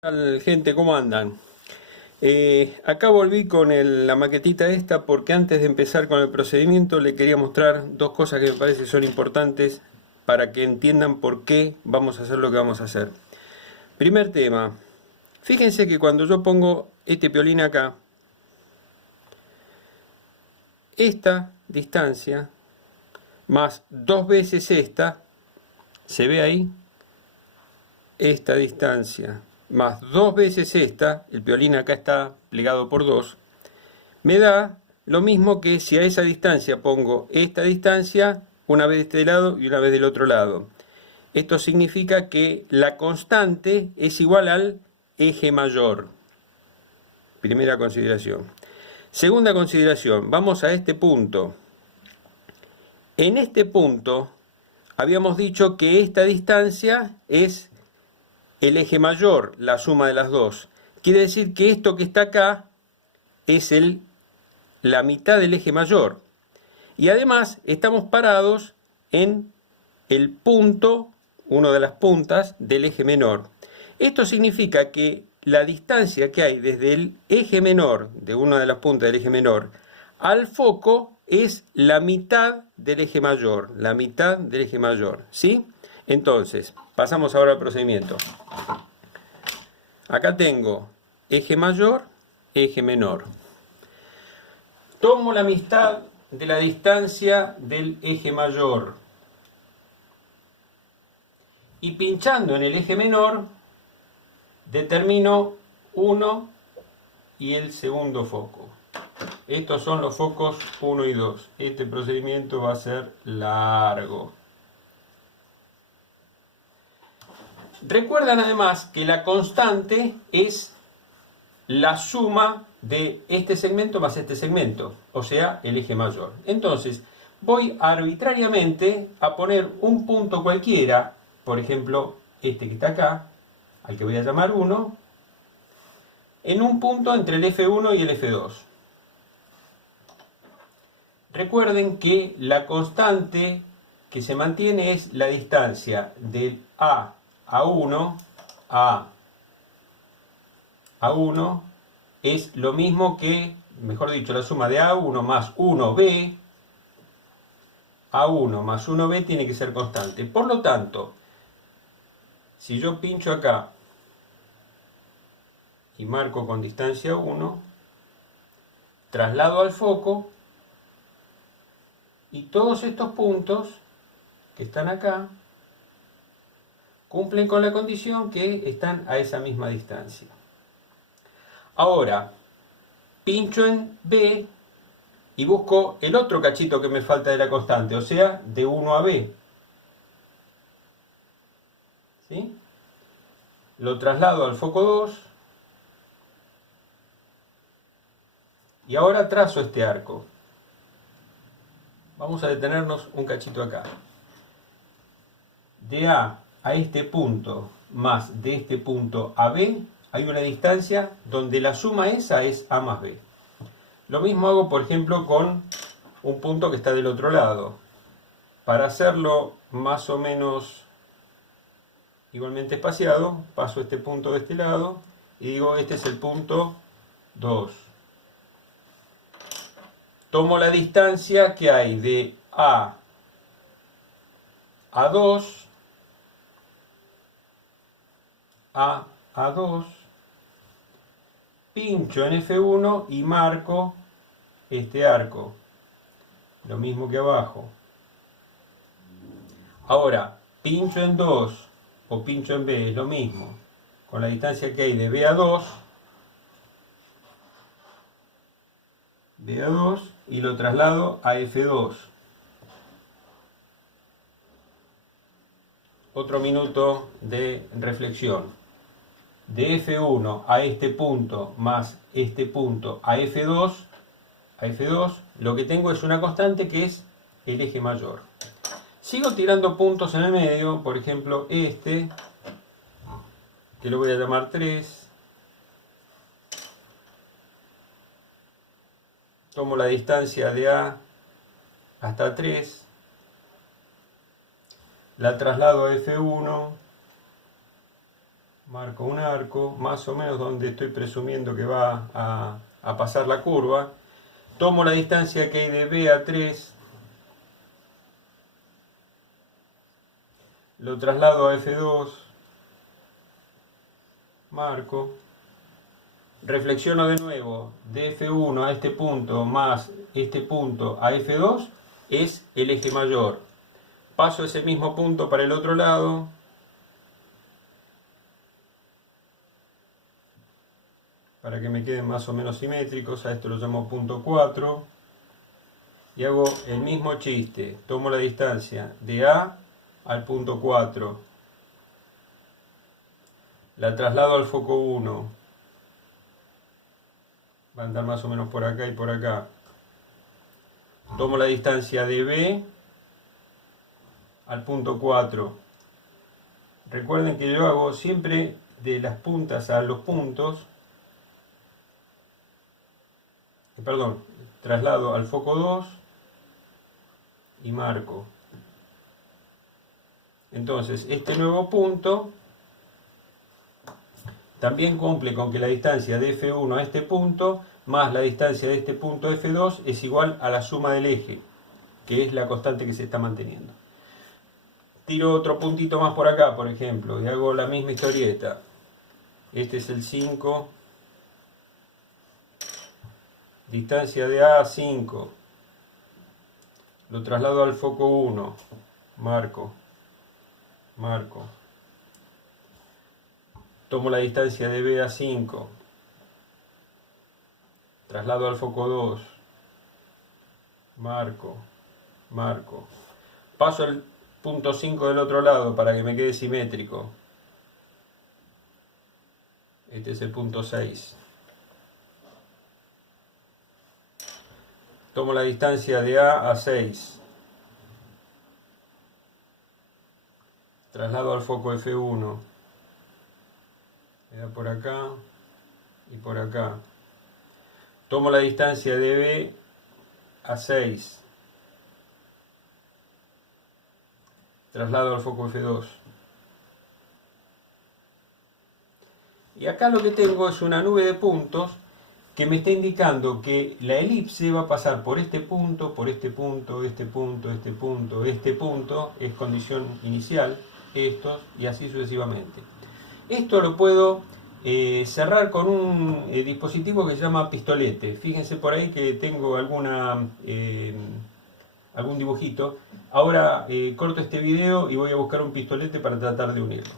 Tal, gente, ¿cómo andan? Acá volví con la maquetita esta porque antes de empezar con el procedimiento le quería mostrar dos cosas que me parece son importantes para que entiendan por qué vamos a hacer lo que vamos a hacer. Primer tema, fíjense que cuando yo pongo este piolín acá, esta distancia más dos veces esta, ¿se ve ahí? Esta distancia más dos veces esta, el piolín acá está plegado por dos, me da lo mismo que si a esa distancia pongo esta distancia, una vez de este lado y una vez del otro lado. Esto significa que la constante es igual al eje mayor. Primera consideración. Segunda consideración, vamos a este punto. En este punto habíamos dicho que esta distancia es el eje mayor, la suma de las dos. Quiere decir que esto que está acá es la mitad del eje mayor. Y además estamos parados en el punto, una de las puntas del eje menor. Esto significa que la distancia que hay desde el eje menor, de una de las puntas del eje menor, al foco es la mitad del eje mayor, la mitad del eje mayor, ¿sí? Entonces, pasamos ahora al procedimiento. Acá tengo eje mayor, eje menor. Tomo la mitad de la distancia del eje mayor y pinchando en el eje menor determino uno y el segundo foco. Estos son los focos 1 y 2. Este procedimiento va a ser largo. Recuerdan además que la constante es la suma de este segmento más este segmento, o sea, el eje mayor. Entonces, voy arbitrariamente a poner un punto cualquiera, por ejemplo, este que está acá, al que voy a llamar 1, en un punto entre el F1 y el F2. Recuerden que la constante que se mantiene es la distancia del A a 1, A1, es lo mismo que, mejor dicho, la suma de A1 más 1B, A1 más 1B tiene que ser constante. Por lo tanto, si yo pincho acá y marco con distancia 1, traslado al foco y todos estos puntos que están acá cumplen con la condición que están a esa misma distancia. Ahora, pincho en B y busco el otro cachito que me falta de la constante, o sea, de 1 a B. ¿Sí? Lo traslado al foco 2 y ahora trazo este arco. Vamos a detenernos un cachito acá. De A a este punto más de este punto a B hay una distancia donde la suma esa es A más B. Lo mismo hago, por ejemplo, con un punto que está del otro lado. Para hacerlo más o menos igualmente espaciado, paso este punto de este lado y digo, este es el punto 2. Tomo la distancia que hay de A a 2, a 2, pincho en F1 y marco este arco. Lo mismo que abajo. Ahora, pincho en 2 o pincho en B, es lo mismo. Con la distancia que hay de B a 2, y lo traslado a F2. Otro minuto de reflexión. De F1 a este punto más este punto a F2, lo que tengo es una constante que es el eje mayor. Sigo tirando puntos en el medio, por ejemplo este, que lo voy a llamar 3. Tomo la distancia de A hasta 3, la traslado a F1, marco un arco, más o menos donde estoy presumiendo que va a pasar la curva. Tomo la distancia que hay de B a 3, lo traslado a F2, marco, reflexiono de nuevo, de F1 a este punto más este punto a F2 es el eje mayor. Paso ese mismo punto para el otro lado, para que me queden más o menos simétricos. A esto lo llamo punto 4, y hago el mismo chiste. Tomo la distancia de A al punto 4, la traslado al foco 1, va a andar más o menos por acá y por acá. Tomo la distancia de B al punto 4. Recuerden que yo hago siempre de las puntas a los puntos, perdón, traslado al foco 2 y marco. Entonces, este nuevo punto también cumple con que la distancia de F1 a este punto más la distancia de este punto a F2 es igual a la suma del eje, que es la constante que se está manteniendo. Tiro otro puntito más por acá, por ejemplo, y hago la misma historieta. Este es el 5, distancia de A a 5, lo traslado al foco 1, marco, marco. Tomo la distancia de B a 5, traslado al foco 2, marco, marco. Paso el punto 5 del otro lado para que me quede simétrico. Este es el punto 6. Tomo la distancia de A a 6. Traslado al foco F1. Me da por acá y por acá. Tomo la distancia de B a 6. Traslado al foco F2. Y acá lo que tengo es una nube de puntos que me está indicando que la elipse va a pasar por este punto, por este punto, este punto, este punto, este punto, es condición inicial, estos, y así sucesivamente. Esto lo puedo cerrar con un dispositivo que se llama pistolete. Fíjense por ahí que tengo algún dibujito. Ahora corto este video y voy a buscar un pistolete para tratar de unirlo.